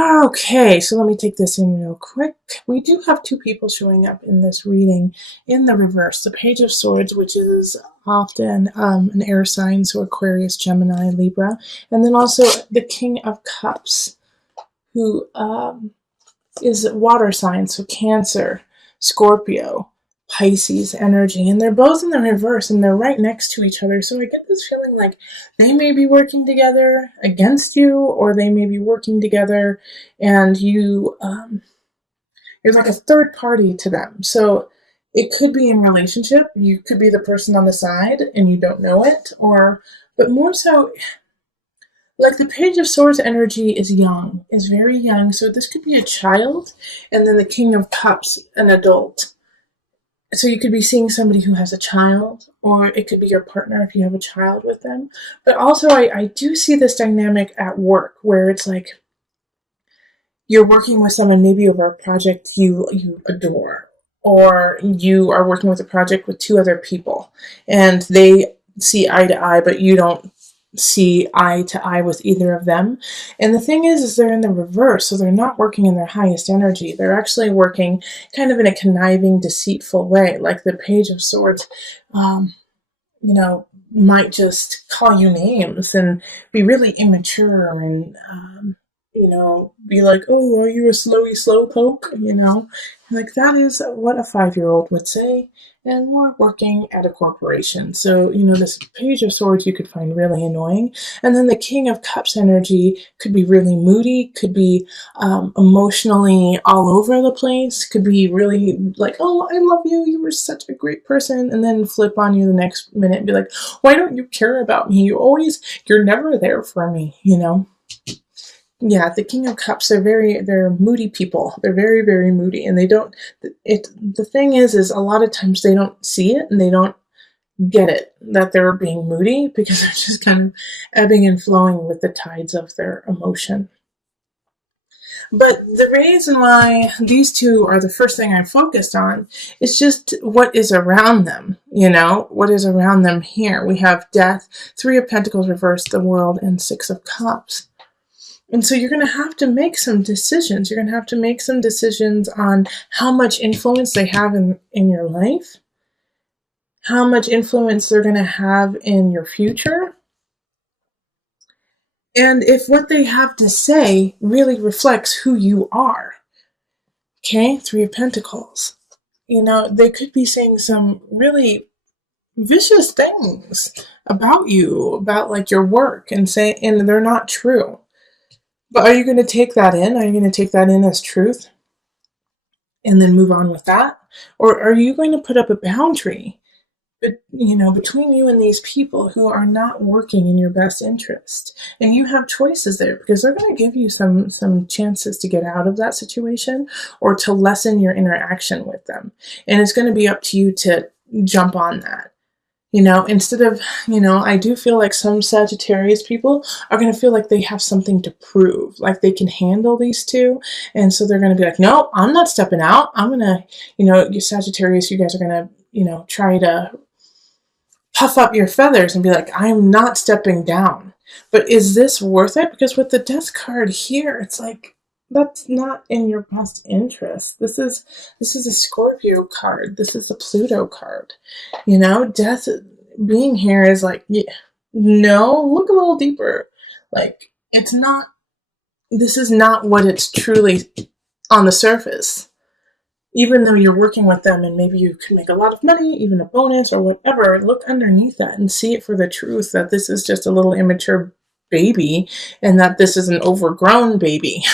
Okay, so let me take this in real quick. We do have two people showing up in this reading in the reverse. The Page of Swords, which is often an air sign, so Aquarius, Gemini, Libra, and then also the King of Cups, who is water sign, so Cancer, Scorpio, Pisces energy, and they're both in the reverse and they're right next to each other. So I get this feeling like they may be working together against you, or they may be working together and you're like a third party to them. So it could be in relationship. You could be the person on the side and you don't know it, or but more so like the Page of Swords energy is young, is very young. So this could be a child, and then the King of Cups, an adult. So you could be seeing somebody who has a child, or it could be your partner if you have a child with them. But also, I do see this dynamic at work where it's like you're working with someone maybe over a project you adore, or you are working with a project with two other people, and they see eye to eye, but you don't see eye to eye with either of them. And the thing is they're in the reverse, so they're not working in their highest energy. They're actually working kind of in a conniving, deceitful way. Like the Page of Swords, might just call you names and be really immature and be like, oh, are you a slowy slowpoke? Like that is what a 5-year-old would say. And we're working at a corporation. So, this Page of Swords you could find really annoying. And then the King of Cups energy could be really moody, could be emotionally all over the place, could be really like, oh, I love you, you were such a great person, and then flip on you the next minute and be like, why don't you care about me? You're never there for me. Yeah, the King of Cups, they're moody people. They're very, very moody. And the thing is a lot of times they don't see it and they don't get it that they're being moody because they're just kind of ebbing and flowing with the tides of their emotion. But the reason why these two are the first thing I focused on is just what is around them, what is around them here. We have Death, Three of Pentacles reversed, the World, and Six of Cups. And so you're going to have to make some decisions. You're going to have to make some decisions on how much influence they have in your life, how much influence they're going to have in your future, and if what they have to say really reflects who you are. Okay, Three of Pentacles. They could be saying some really vicious things about you, about like your work, and they're not true. But are you going to take that in? Are you going to take that in as truth and then move on with that? Or are you going to put up a boundary, between you and these people who are not working in your best interest? And you have choices there because they're going to give you some chances to get out of that situation or to lessen your interaction with them. And it's going to be up to you to jump on that. Instead of, I do feel like some Sagittarius people are going to feel like they have something to prove, like they can handle these two. And so they're going to be like, no, I'm not stepping out. I'm going to, you Sagittarius, you guys are going to, try to puff up your feathers and be like, I'm not stepping down. But is this worth it? Because with the Death card here, it's like, that's not in your best interest. This is a Scorpio card. This is a Pluto card. Death being here is like, yeah, no, look a little deeper. Like, this is not what it's truly on the surface. Even though you're working with them and maybe you can make a lot of money, even a bonus or whatever, look underneath that and see it for the truth that this is just a little immature baby and that this is an overgrown baby.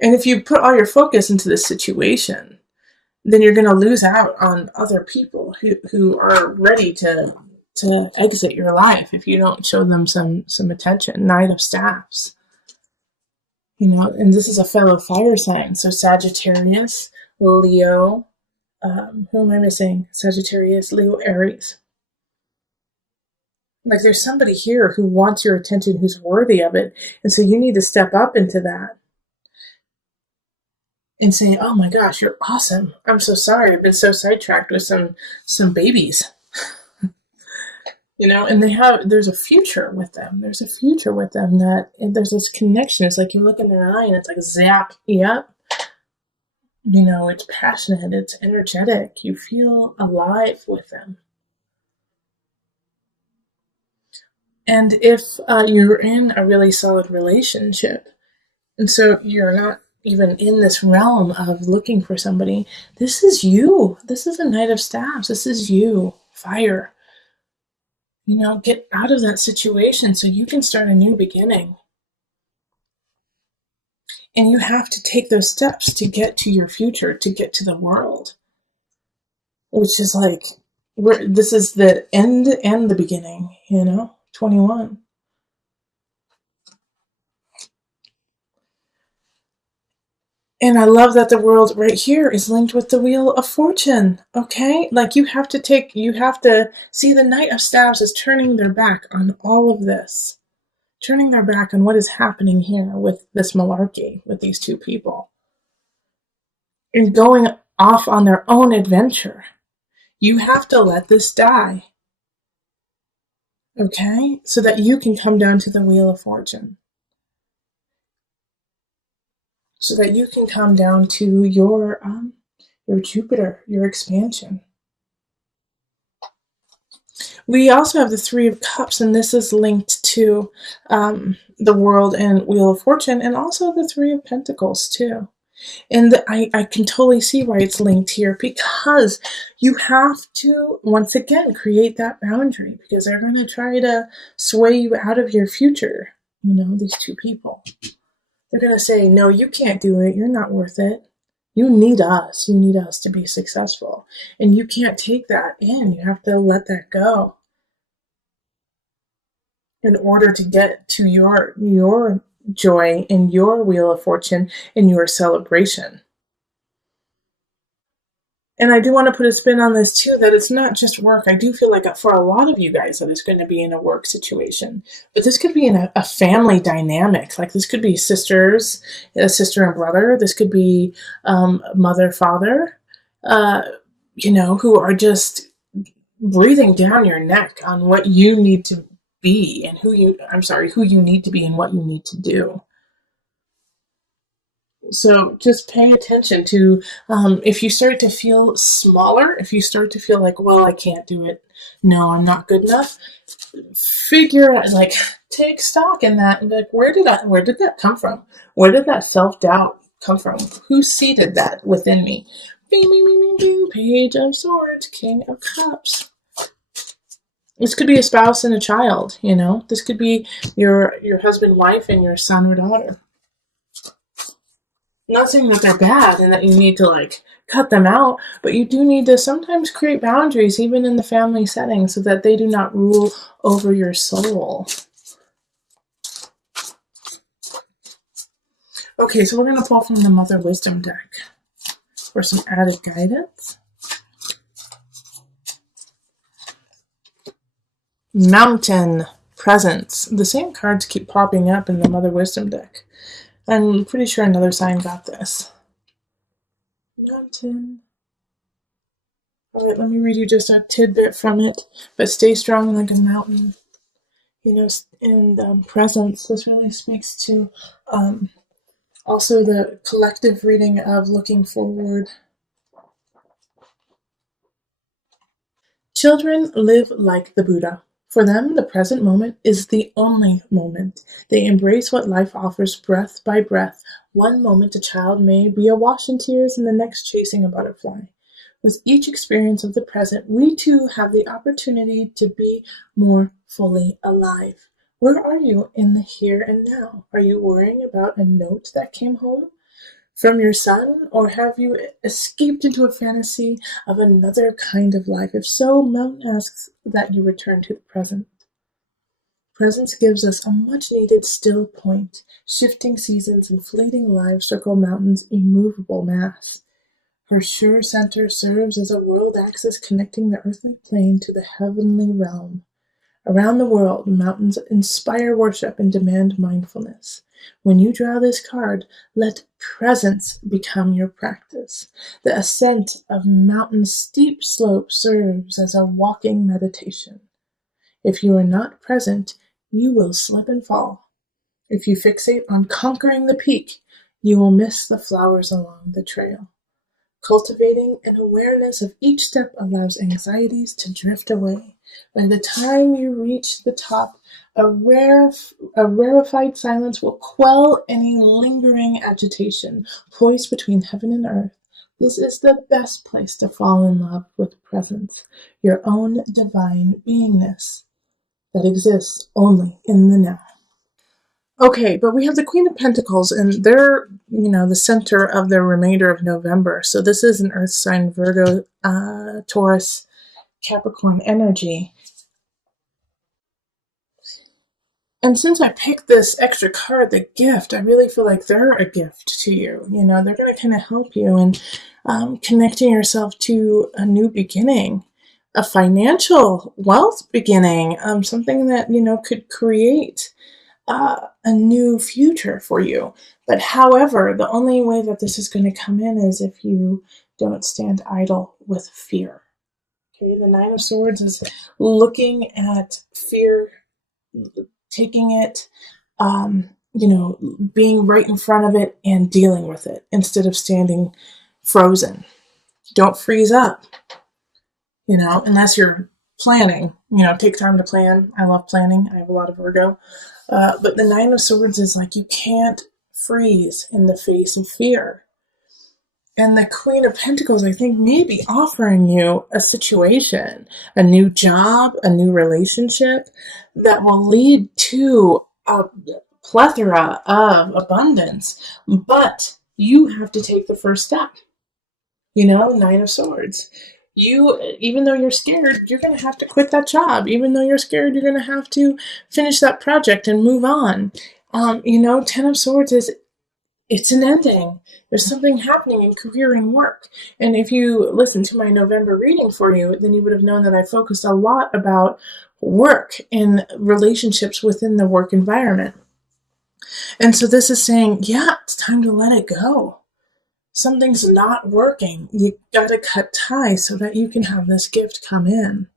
And if you put all your focus into this situation, then you're going to lose out on other people who are ready to exit your life if you don't show them some attention. Knight of Staffs. And this is a fellow fire sign. So Sagittarius, Leo, who am I missing? Sagittarius, Leo, Aries. Like there's somebody here who wants your attention, who's worthy of it. And so you need to step up into that. And saying, oh my gosh, you're awesome. I'm so sorry. I've been so sidetracked with some babies. And there's a future with them. There's a future with them that and there's this connection. It's like you look in their eye and it's like zap, yep. It's passionate, it's energetic. You feel alive with them. And if you're in a really solid relationship, and so you're not even in this realm of looking for somebody, this is you. This is a Knight of Staffs. This is you. Fire. Get out of that situation so you can start a new beginning. And you have to take those steps to get to your future, to get to the world. Which is like, this is the end and the beginning, 21. And I love that the world right here is linked with the Wheel of Fortune. Okay? Like you have to see the Knight of Staves is turning their back on all of this. Turning their back on what is happening here with this malarkey, with these two people. And going off on their own adventure. You have to let this die. Okay? So that you can come down to the Wheel of Fortune. So that you can come down to your Jupiter, your expansion. We also have the Three of Cups, and this is linked to the World and Wheel of Fortune, and also the Three of Pentacles too. And I can totally see why it's linked here, because you have to, once again, create that boundary, because they're going to try to sway you out of your future, these two people. They're going to say, no, you can't do it. You're not worth it. You need us. You need us to be successful. And you can't take that in. You have to let that go in order to get to your joy and your Wheel of Fortune and your celebration. And I do want to put a spin on this too, that it's not just work. I do feel like for a lot of you guys that it's going to be in a work situation, but this could be in a family dynamic. Like this could be sisters, a sister and brother. This could be mother, father, who are just breathing down your neck on what you need to be and who you need to be and what you need to do. So just pay attention to if you start to feel smaller, if you start to feel like, well, I can't do it. No, I'm not good enough. Figure out, like, take stock in that and be like, where did that come from? Where did that self-doubt come from? Who seeded that within me? Bing, bing, bing, bing, bing. Page of Swords, King of Cups. This could be a spouse and a child, This could be your husband, wife, and your son or daughter. Not saying that they're bad and that you need to cut them out, but you do need to sometimes create boundaries even in the family setting so that they do not rule over your soul. Okay, so we're going to pull from the Mother Wisdom deck for some added guidance. Mountain Presence. The same cards keep popping up in the Mother Wisdom deck. I'm pretty sure another sign got this. Mountain. All right, let me read you just a tidbit from it. But stay strong like a mountain. And presence. This really speaks to also the collective reading of looking forward. Children live like the Buddha. For them, the present moment is the only moment. They embrace what life offers breath by breath. One moment a child may be awash in tears and the next chasing a butterfly. With each experience of the present, we too have the opportunity to be more fully alive. Where are you in the here and now? Are you worrying about a note that came home from your son, or have you escaped into a fantasy of another kind of life? If so, Mountain asks that you return to the present. Presence gives us a much-needed still point. Shifting seasons and fleeting lives circle Mountain's immovable mass. Her sure center serves as a world axis connecting the earthly plane to the heavenly realm. Around the world, mountains inspire worship and demand mindfulness. When you draw this card, let presence become your practice. The ascent of mountain's steep slope serves as a walking meditation. If you are not present, you will slip and fall. If you fixate on conquering the peak, you will miss the flowers along the trail. Cultivating an awareness of each step allows anxieties to drift away. By the time you reach the top, a rarefied silence will quell any lingering agitation. Poised between heaven and earth, this is the best place to fall in love with presence, your own divine beingness that exists only in the now. Okay, but we have the Queen of Pentacles, and they're, the center of the remainder of November. So this is an Earth sign, Virgo, Taurus, Capricorn energy. And since I picked this extra card, the gift, I really feel like they're a gift to you. They're going to kind of help you in connecting yourself to a new beginning, a financial wealth beginning, something that, could create a new future for you. But however, the only way that this is going to come in is if you don't stand idle with fear. Okay, the Nine of Swords is looking at fear, taking it, being right in front of it and dealing with it instead of standing frozen. Don't freeze up, unless you're planning. Take time to plan. I love planning. I have a lot of Virgo. But the Nine of Swords is like you can't freeze in the face of fear. And the Queen of Pentacles, I think, may be offering you a situation, a new job, a new relationship that will lead to a plethora of abundance. But you have to take the first step. Nine of Swords. Even though you're scared, you're going to have to quit that job. Even though you're scared, you're going to have to finish that project and move on. Ten of Swords it's an ending. There's something happening in career and work. And if you listen to my November reading for you, then you would have known that I focused a lot about work and relationships within the work environment. And so this is saying, yeah, it's time to let it go. Something's not working. You gotta cut ties so that you can have this gift come in.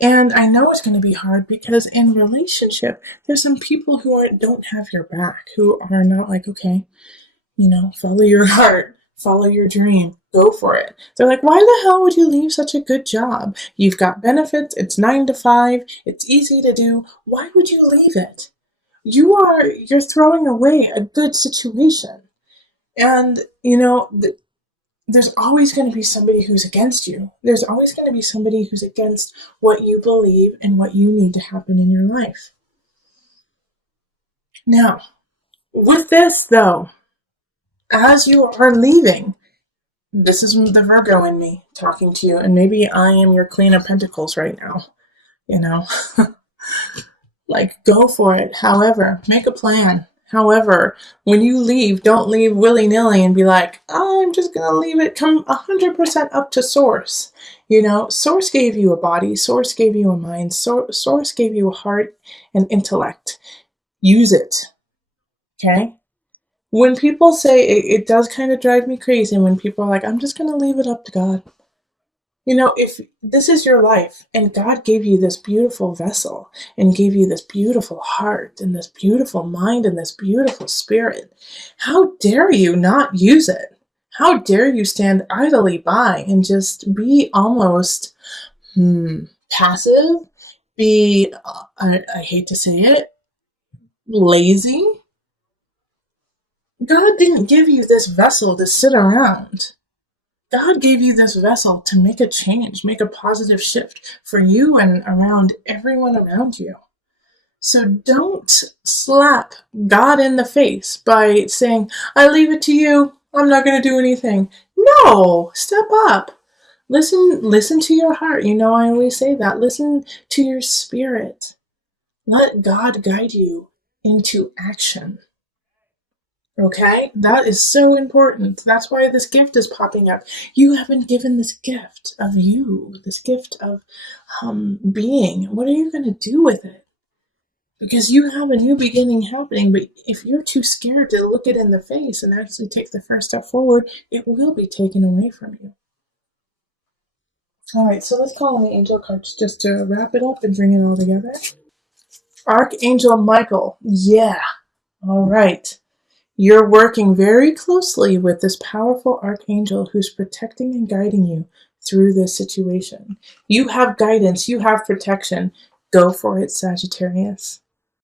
And I know it's going to be hard because in relationship, there's some people who don't have your back, who are not like, okay, follow your heart, follow your dream, go for it. They're like, why the hell would you leave such a good job? You've got benefits. It's 9 to 5. It's easy to do. Why would you leave it? You're throwing away a good situation. And, there's always going to be somebody who's against you. There's always going to be somebody who's against what you believe and what you need to happen in your life. Now, with this, though, as you are leaving, this is the Virgo in me talking to you, and maybe I am your Queen of Pentacles right now, like, go for it. However, make a plan. However, when you leave, don't leave willy-nilly and be like, oh, I'm just going to leave it. Come 100% up to Source. Source gave you a body. Source gave you a mind. Source gave you a heart and intellect. Use it. Okay? When people say, it does kind of drive me crazy when people are like, I'm just going to leave it up to God. If this is your life and God gave you this beautiful vessel and gave you this beautiful heart and this beautiful mind and this beautiful spirit, how dare you not use it? How dare you stand idly by and just be almost passive, be, I hate to say it, lazy? God didn't give you this vessel to sit around. God gave you this vessel to make a change, make a positive shift for you and around everyone around you. So don't slap God in the face by saying, I leave it to you. I'm not going to do anything. No, step up. Listen to your heart. I always say that. Listen to your spirit. Let God guide you into action. Okay, that is so important. That's why this gift is popping up. You have been given this gift of you, this gift of being. What are you going to do with it? Because you have a new beginning happening, but if you're too scared to look it in the face and actually take the first step forward, it will be taken away from you. All right, so let's call on the angel cards just to wrap it up and bring it all together. Archangel Michael. Yeah. All right. You're working very closely with this powerful archangel who's protecting and guiding you through this situation. You have guidance, you have protection. Go for it, Sagittarius.